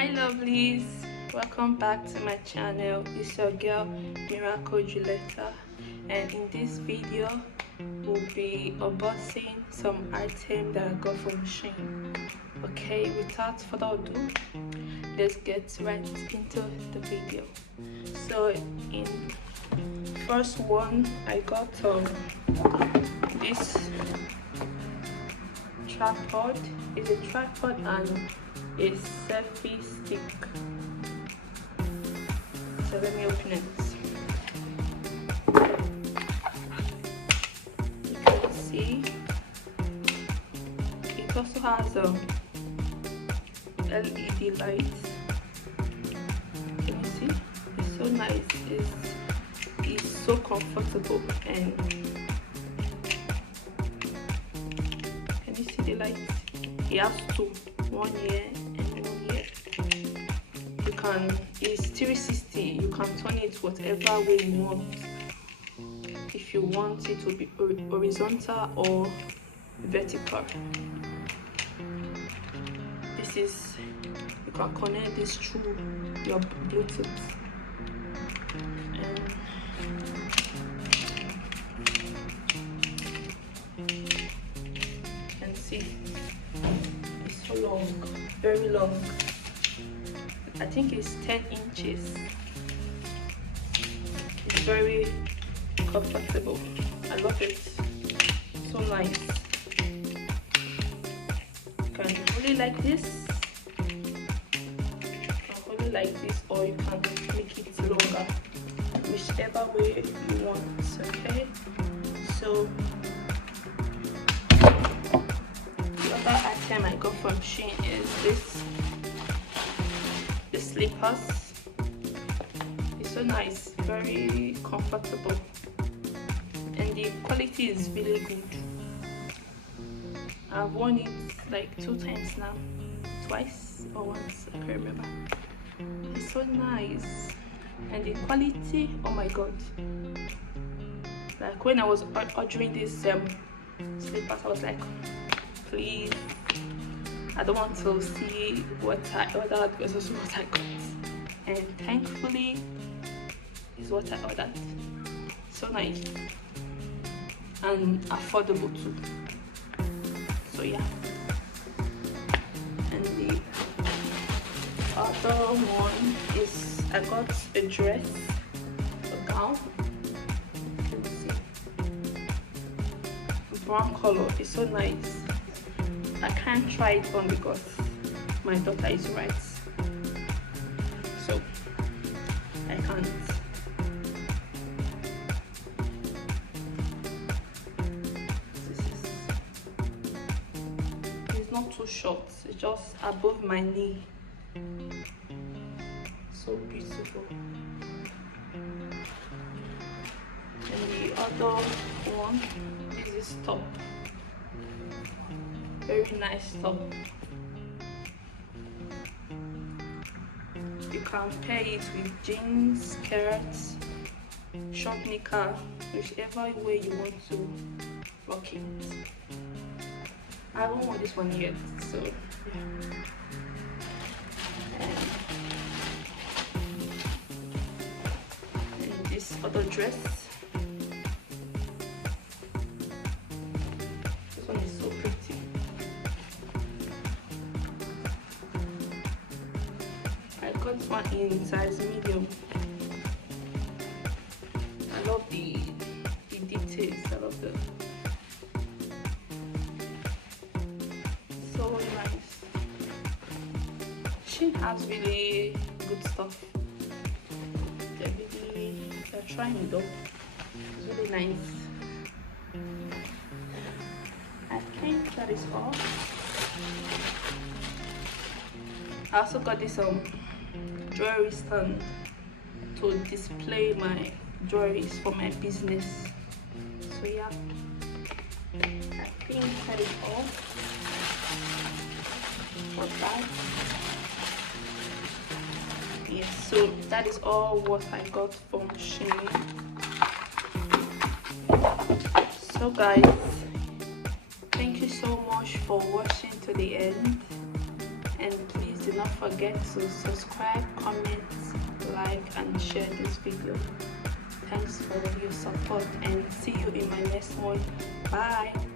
Hi lovelies, welcome back to my channel. It's your girl Miracle Julieta, and in this video we'll be unboxing some items that I got from Shein. Okay, without further ado, let's get right into the video. So in first one, I got this tripod. It's a tripod and a selfie stick. So let me open it. You can see it also has LED lights. Can you see? It's so nice. It's so comfortable, and can you see the lights? It has two, one here and one here. You can, it's 360. You can turn it whatever way you want. If you want it to be horizontal or vertical. This is, you can connect this through your Bluetooth. And you can see it's so long, very long. I think it's 10 inches. It's very comfortable. I love it. So nice. You can hold it like this. You can hold it like this, or you can make it longer, whichever way you want. Okay. So the other item I got from Shein is the slippers. It's so nice, very comfortable, and the quality is really good. I've worn it like 2 times now, twice or once, I can't remember. It's so nice, and the quality, oh my god. Like when I was ordering this slippers, I was like, please, I don't want to see what I ordered versus what I got. And thankfully, is what I ordered. So nice and affordable too. So yeah. And the other one is, I got a dress, a gown. You can see, brown color. It's so nice. I can't try it on because my daughter is right, so I can't. It's not too short, it's just above my knee. So beautiful. And the other one is this top. Very nice top. You can pair it with jeans, skirts, short knicker, whichever way you want to rock it. I don't want this one yet, so yeah. And this other dress. This one is so pretty. I got one in size medium. I love the details. I love the, so nice. Shein has really good stuff. They're trying it out. It's really nice. I think that is all. I also got this jewelry stand to display my jewelries for my business. So yeah, I think that is all for that. Yes, so that is all what I got from Shein. So guys, thank you so much for watching to the end, and please do not forget to subscribe, comment, like and share this video. Thanks for your support and see you in my next one. Bye.